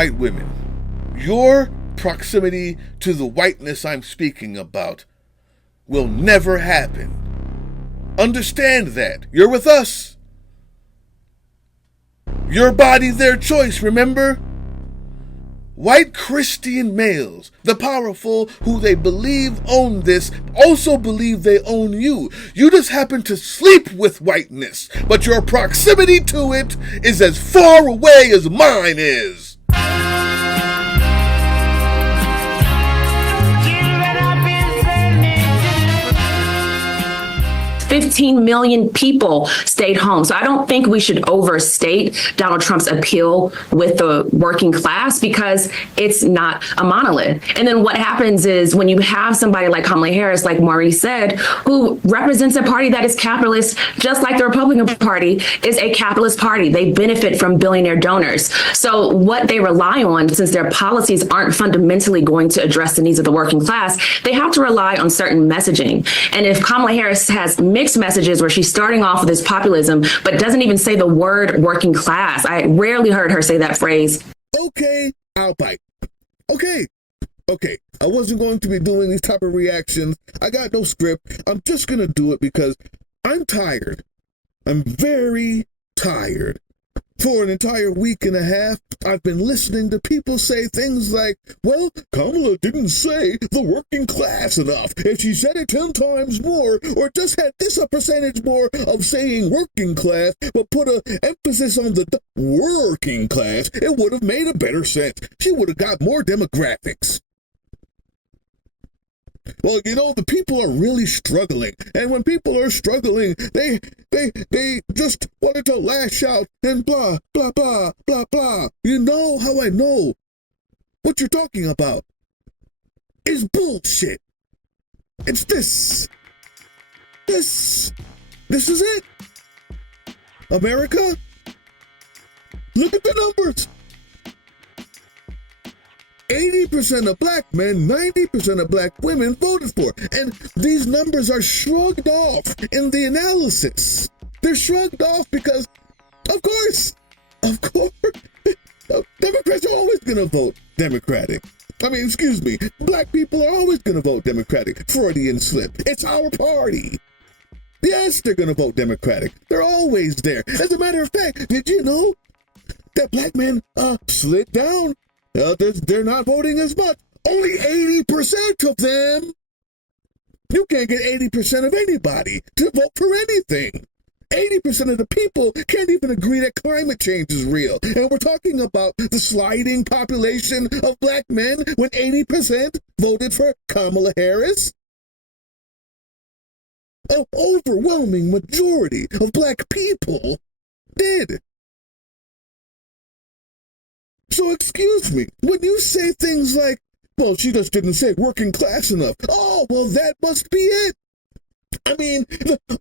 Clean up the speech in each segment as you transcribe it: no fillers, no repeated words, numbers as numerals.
white women, your proximity to the whiteness I'm speaking about will never happen. Understand that. You're with us. Your body, their choice, remember? White Christian males, the powerful who they believe own this, also believe they own you. You just happen to sleep with whiteness, but your proximity to it is as far away as mine is. 15 million people stayed home. So I don't think we should overstate Donald Trump's appeal with the working class, because it's not a monolith. And then what happens is when you have somebody like Kamala Harris, like Maurice said, who represents a party that is capitalist, just like the Republican Party is a capitalist party. They benefit from billionaire donors. So what they rely on, since their policies aren't fundamentally going to address the needs of the working class, they have to rely on certain messaging. And if Kamala Harris has mixed messages where she's starting off with this populism, but doesn't even say the word working class. I rarely heard her say that phrase. Okay, I'll bite. Okay. I wasn't going to be doing these type of reactions. I got no script. I'm just going to do it because I'm tired. I'm very tired. For an entire week and a half, I've been listening to people say things like, well, Kamala didn't say the working class enough. If she said it 10 times more, or just had this a percentage more of saying working class, but put an emphasis on the working class, it would have made a better sense. She would have got more demographics. Well, you know, the people are really struggling. And when people are struggling, they just wanted to lash out and blah, blah, blah, blah, blah. You know how I know what you're talking about is bullshit. It's this. This is it. America, look at the numbers. 80% of black men, 90% of black women voted for. And these numbers are shrugged off in the analysis. They're shrugged off because, of course, Democrats are always going to vote Democratic. Black people are always going to vote Democratic. Freudian slip. It's our party. Yes, they're going to vote Democratic. They're always there. As a matter of fact, did you know that black men slid down? They're not voting as much. Only 80% of them. You can't get 80% of anybody to vote for anything. 80% of the people can't even agree that climate change is real. And we're talking about the sliding population of black men when 80% voted for Kamala Harris. An overwhelming majority of black people did. So excuse me, when you say things like, well, she just didn't say working class enough. Oh, well, that must be it. I mean,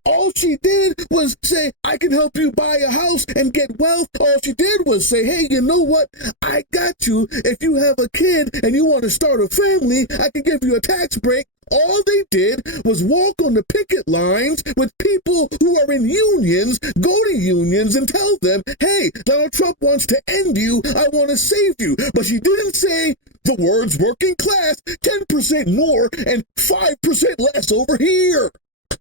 all she did was say, I can help you buy a house and get wealth. All she did was say, hey, you know what? I got you. If you have a kid and you want to start a family, I can give you a tax break. All they did was walk on the picket lines with people who are in unions, go to unions and tell them, hey, Donald Trump wants to end you, I want to save you. But she didn't say the words working class, 10% more and 5% less over here.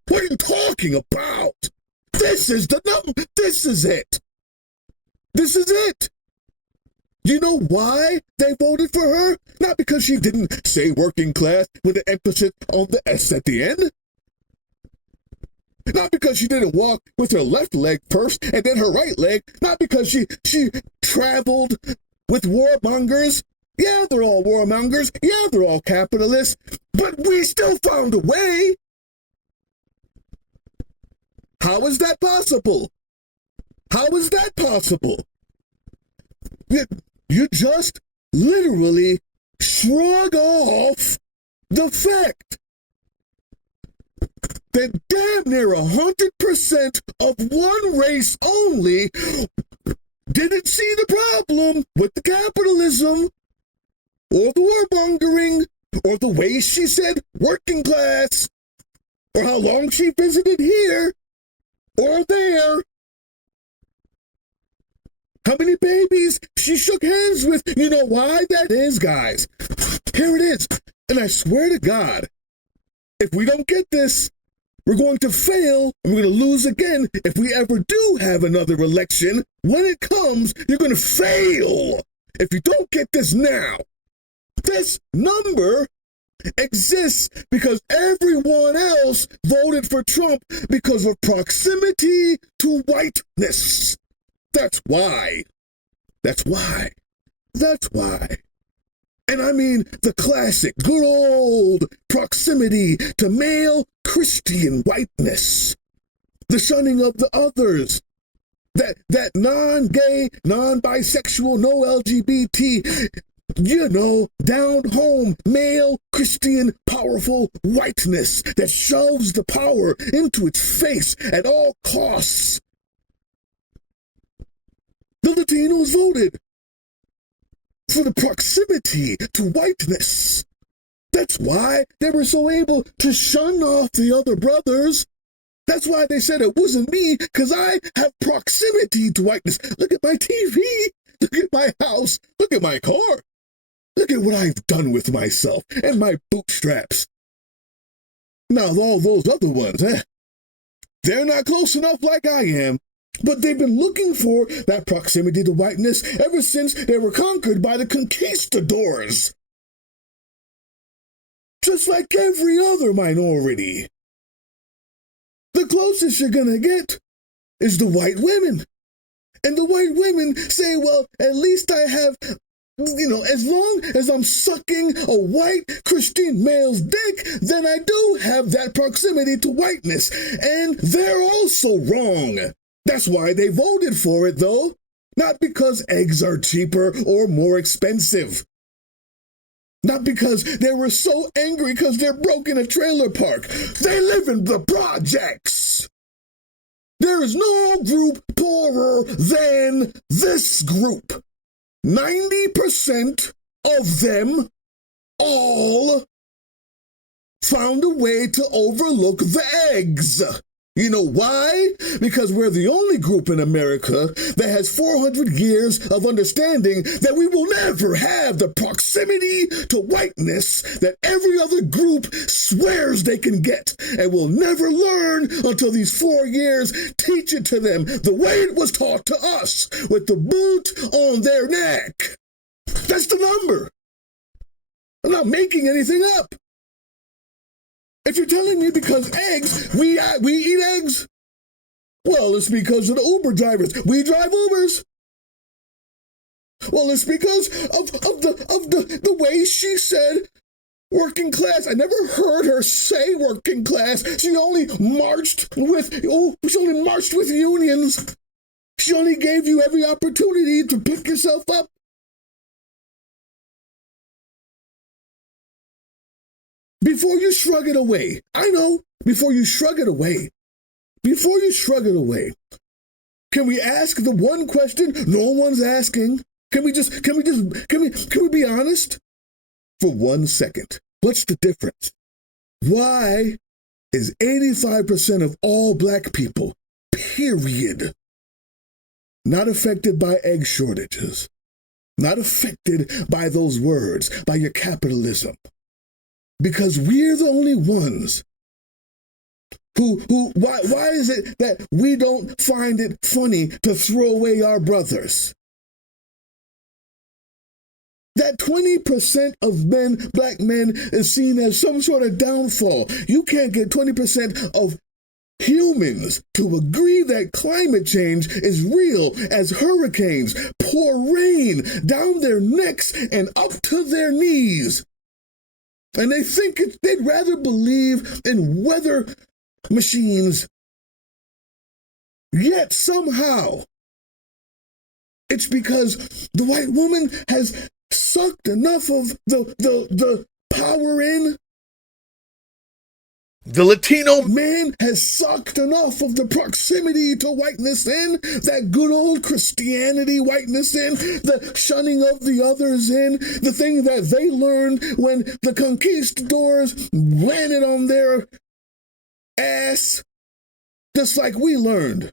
What are you talking about? This is the number. This is it. This is it. You know why they voted for her? Not because she didn't say working class with an emphasis on the S at the end. Not because she didn't walk with her left leg first and then her right leg. Not because she traveled with warmongers. Yeah, they're all warmongers. Yeah, they're all capitalists. But we still found a way. How is that possible? How is that possible? You just literally shrug off the fact that damn near 100% of one race only didn't see the problem with the capitalism or the warmongering or the way she said working class or how long she visited here or there. How many babies she shook hands with? You know why that is, guys? Here it is. And I swear to God, if we don't get this, we're going to fail and we're going to lose again. If we ever do have another election, when it comes, you're going to fail. If you don't get this now, this number exists because everyone else voted for Trump because of proximity to whiteness. That's why. That's why. That's why. And I mean the classic, good old proximity to male Christian whiteness. The shunning of the others. That non-gay, non-bisexual, no LGBT, down home, male, Christian, powerful whiteness that shoves the power into its face at all costs. The Latinos voted for the proximity to whiteness. That's why they were so able to shun off the other brothers. That's why they said it wasn't me, because I have proximity to whiteness. Look at my TV. Look at my house. Look at my car. Look at what I've done with myself and my bootstraps. Now, all those other ones, they're not close enough like I am, but they've been looking for that proximity to whiteness ever since they were conquered by the conquistadors. Just like every other minority. The closest you're gonna get is the white women. And the white women say, well, at least I have, as long as I'm sucking a white Christian male's dick, then I do have that proximity to whiteness. And they're also wrong. That's why they voted for it, though. Not because eggs are cheaper or more expensive. Not because they were so angry because they're broke in a trailer park. They live in the projects. There is no group poorer than this group. 90% of them all found a way to overlook the eggs. You know why? Because we're the only group in America that has 400 years of understanding that we will never have the proximity to whiteness that every other group swears they can get, and will never learn until these 4 years teach it to them the way it was taught to us, with the boot on their neck. That's the number. I'm not making anything up. If you're telling me because eggs, we eat eggs, well, it's because of the Uber drivers. We drive Ubers. Well, it's because of the way she said working class. I never heard her say working class. She only marched with unions. She only gave you every opportunity to pick yourself up. Before you shrug it away, I know, before you shrug it away, can we ask the one question no one's asking? Can we be honest? For 1 second, what's the difference? Why is 85% of all black people, period, not affected by egg shortages, not affected by those words, by your capitalism? Because we're the only ones why is it that we don't find it funny to throw away our brothers? That 20% of black men, is seen as some sort of downfall. You can't get 20% of humans to agree that climate change is real as hurricanes pour rain down their necks and up to their knees. And they think they'd rather believe in weather machines. Yet somehow, it's because the white woman has sucked enough of the power in. The Latino man has sucked enough of the proximity to whiteness in, that good old Christianity whiteness in, the shunning of the others in, the thing that they learned when the conquistadors landed on their ass, just like we learned.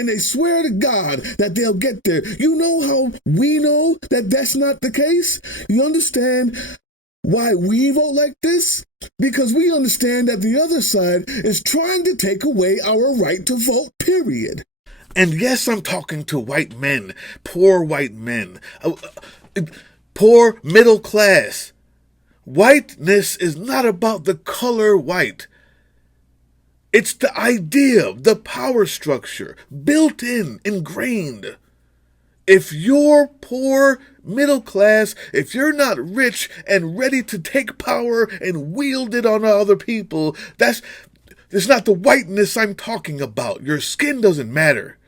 and they swear to God that they'll get there. You know how we know that that's not the case? You understand why we vote like this? Because we understand that the other side is trying to take away our right to vote, period. And yes, I'm talking to white men, poor white men, poor middle class. Whiteness is not about the color white. It's the idea, the power structure, built in, ingrained. If you're poor, middle class, if you're not rich and ready to take power and wield it on other people, that's not the whiteness I'm talking about. Your skin doesn't matter.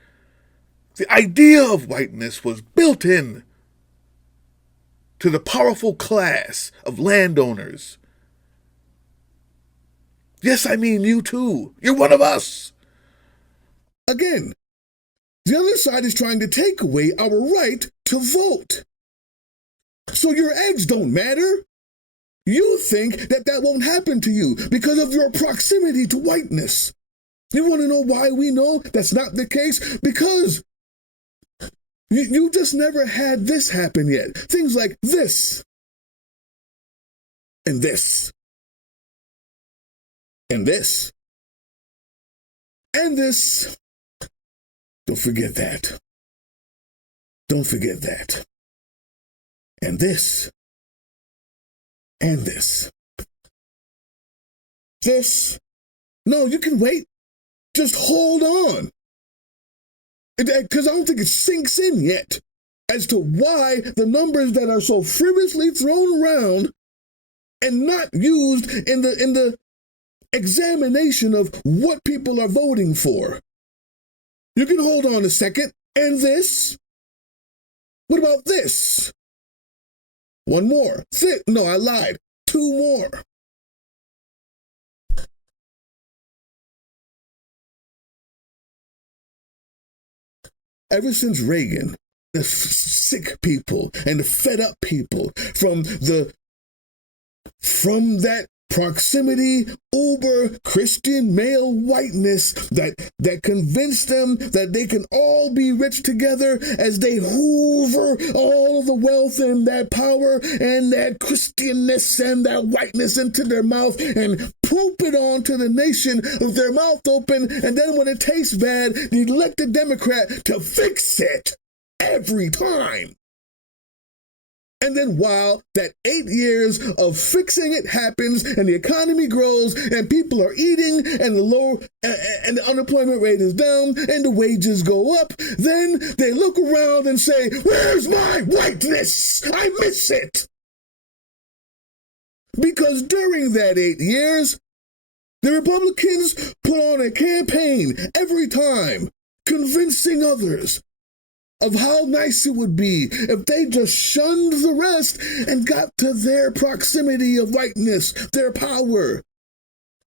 The idea of whiteness was built in to the powerful class of landowners. Yes, I mean you too. You're one of us. Again, the other side is trying to take away our right to vote. So your eggs don't matter. You think that won't happen to you because of your proximity to whiteness. You want to know why we know that's not the case? Because you just never had this happen yet. Things like this, and this, and this, and this. Don't forget that. Don't forget that. And this, and this. This. No, you can wait. Just hold on. Because I don't think it sinks in yet as to why the numbers that are so frivolously thrown around and not used in the examination of what people are voting for. You can hold on a second. And this? What about this? One more. No, I lied. Two more. Ever since Reagan, the sick people and the fed up people from that proximity, uber Christian male whiteness that convinced them that they can all be rich together as they hoover all of the wealth and that power and that Christianness and that whiteness into their mouth and poop it onto the nation with their mouth open, and then when it tastes bad, they elect the Democrat to fix it every time. And then while that 8 years of fixing it happens and the economy grows and people are eating and the unemployment rate is down and the wages go up, then they look around and say, "Where's my whiteness? I miss it." Because during that 8 years, the Republicans put on a campaign every time convincing others of how nice it would be if they just shunned the rest and got to their proximity of whiteness, their power.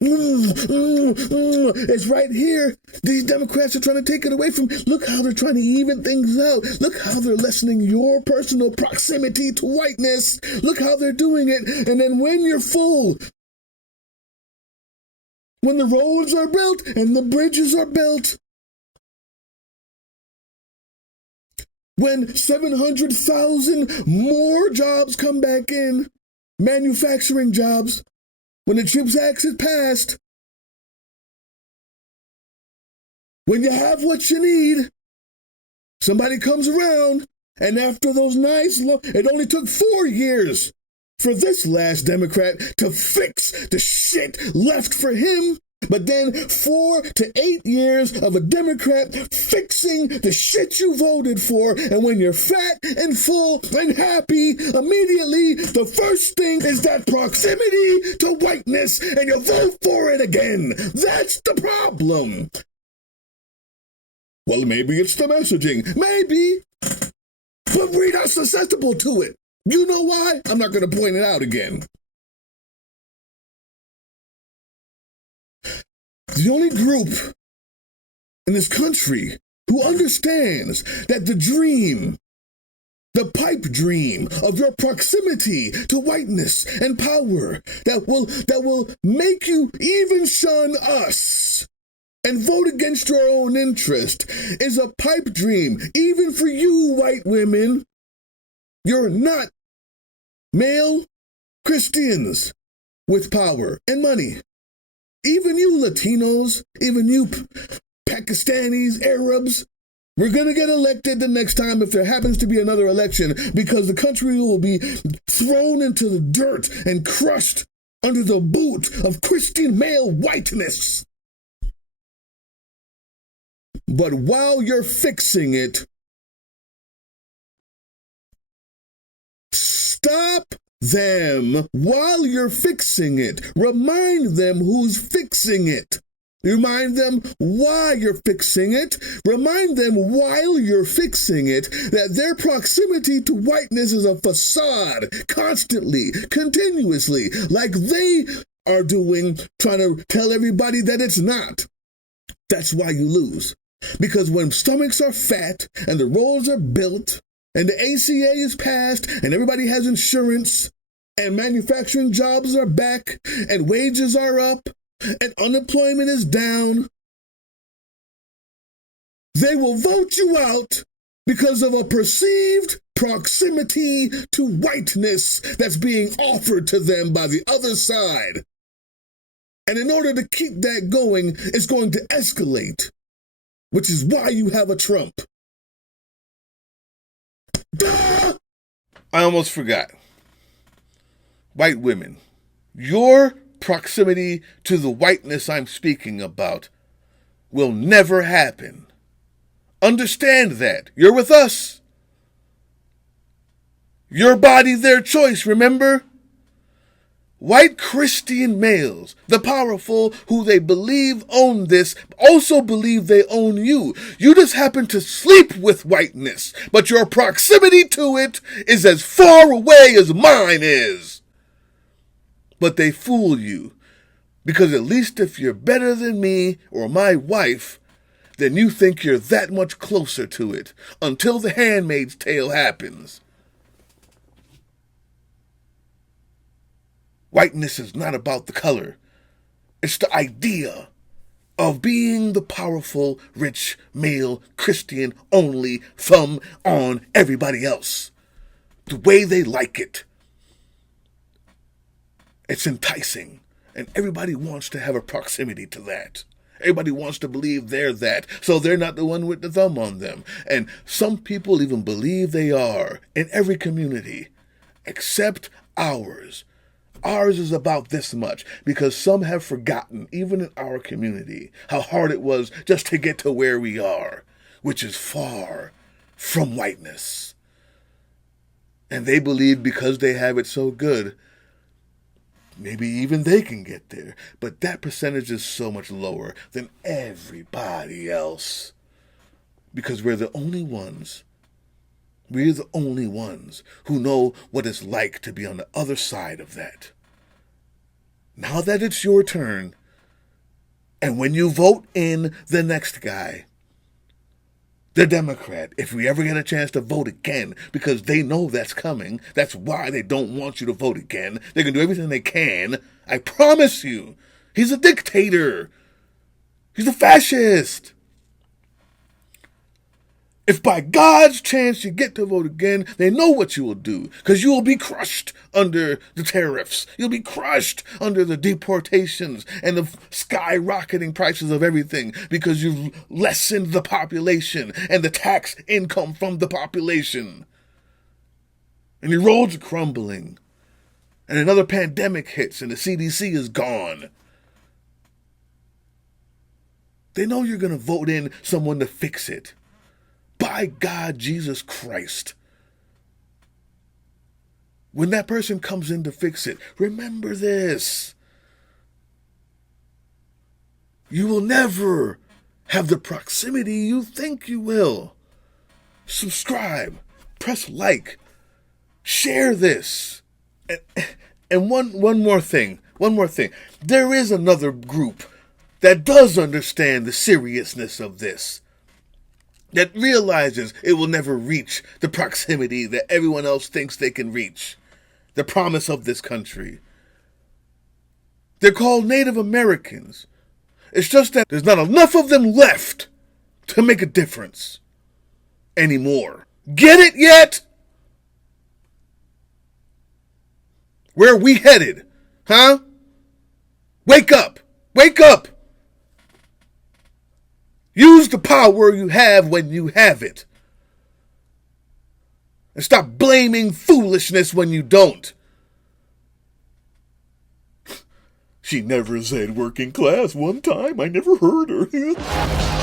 It's right here. These Democrats are trying to take it away from. Look how they're trying to even things out. Look how they're lessening your personal proximity to whiteness. Look how they're doing it. And then when you're full, when the roads are built and the bridges are built, when 700,000 more jobs come back in, manufacturing jobs, when the CHIPS Act is passed, when you have what you need, somebody comes around, and after those it only took 4 years for this last Democrat to fix the shit left for him. But then 4 to 8 years of a Democrat fixing the shit you voted for, and when you're fat and full and happy, immediately the first thing is that proximity to whiteness, and you vote for it again. That's the problem. Well, maybe it's the messaging. Maybe. But we're not susceptible to it. You know why? I'm not going to point it out again. The only group in this country who understands that the dream, the pipe dream of your proximity to whiteness and power that will make you even shun us and vote against your own interest is a pipe dream, even for you white women. You're not male Christians with power and money. Even you Latinos, even you Pakistanis, Arabs, we're going to get elected the next time if there happens to be another election, because the country will be thrown into the dirt and crushed under the boot of Christian male whiteness. But while you're fixing it, stop them while you're fixing it. Remind them who's fixing it. Remind them why you're fixing it. Remind them while you're fixing it that their proximity to whiteness is a facade, constantly, continuously, like they are doing, trying to tell everybody that it's not. That's why you lose. Because when stomachs are fat and the roads are built and the ACA is passed and everybody has insurance and manufacturing jobs are back and wages are up and unemployment is down, they will vote you out because of a perceived proximity to whiteness that's being offered to them by the other side. And in order to keep that going, it's going to escalate, which is why you have a Trump. Duh! I almost forgot. White women, your proximity to the whiteness I'm speaking about will never happen. Understand that. You're with us. Your body, their choice, remember? White Christian males, the powerful who they believe own this, also believe they own you. You just happen to sleep with whiteness, but your proximity to it is as far away as mine is. But they fool you, because at least if you're better than me or my wife, then you think you're that much closer to it, until the Handmaid's Tale happens. Whiteness is not about the color. It's the idea of being the powerful, rich, male, Christian only thumb on everybody else. The way they like it. It's enticing, and everybody wants to have a proximity to that. Everybody wants to believe they're that, so they're not the one with the thumb on them. And some people even believe they are, in every community, except ours. Ours is about this much, because some have forgotten, even in our community, how hard it was just to get to where we are, which is far from whiteness. And they believe because they have it so good, maybe even they can get there. But that percentage is so much lower than everybody else. Because we're the only ones who know what it's like to be on the other side of that. Now that it's your turn, and when you vote in the next guy, the Democrat, if we ever get a chance to vote again, because they know that's coming, that's why they don't want you to vote again. They're going to do everything they can. I promise you. He's a dictator. He's a fascist. If by God's chance you get to vote again, they know what you will do, because you will be crushed under the tariffs. You'll be crushed under the deportations and the skyrocketing prices of everything, because you've lessened the population and the tax income from the population. And your roads are crumbling. And another pandemic hits and the CDC is gone. They know you're going to vote in someone to fix it. By God, Jesus Christ. When that person comes in to fix it, remember this. You will never have the proximity you think you will. Subscribe, press like, share this. And one more thing. There is another group that does understand the seriousness of this, that realizes it will never reach the proximity that everyone else thinks they can reach, the promise of this country. They're called Native Americans. It's just that there's not enough of them left to make a difference anymore. Get it yet? Where are we headed? Huh? Wake up! Wake up! Use the power you have when you have it. And stop blaming foolishness when you don't. She never said working class one time. I never heard her.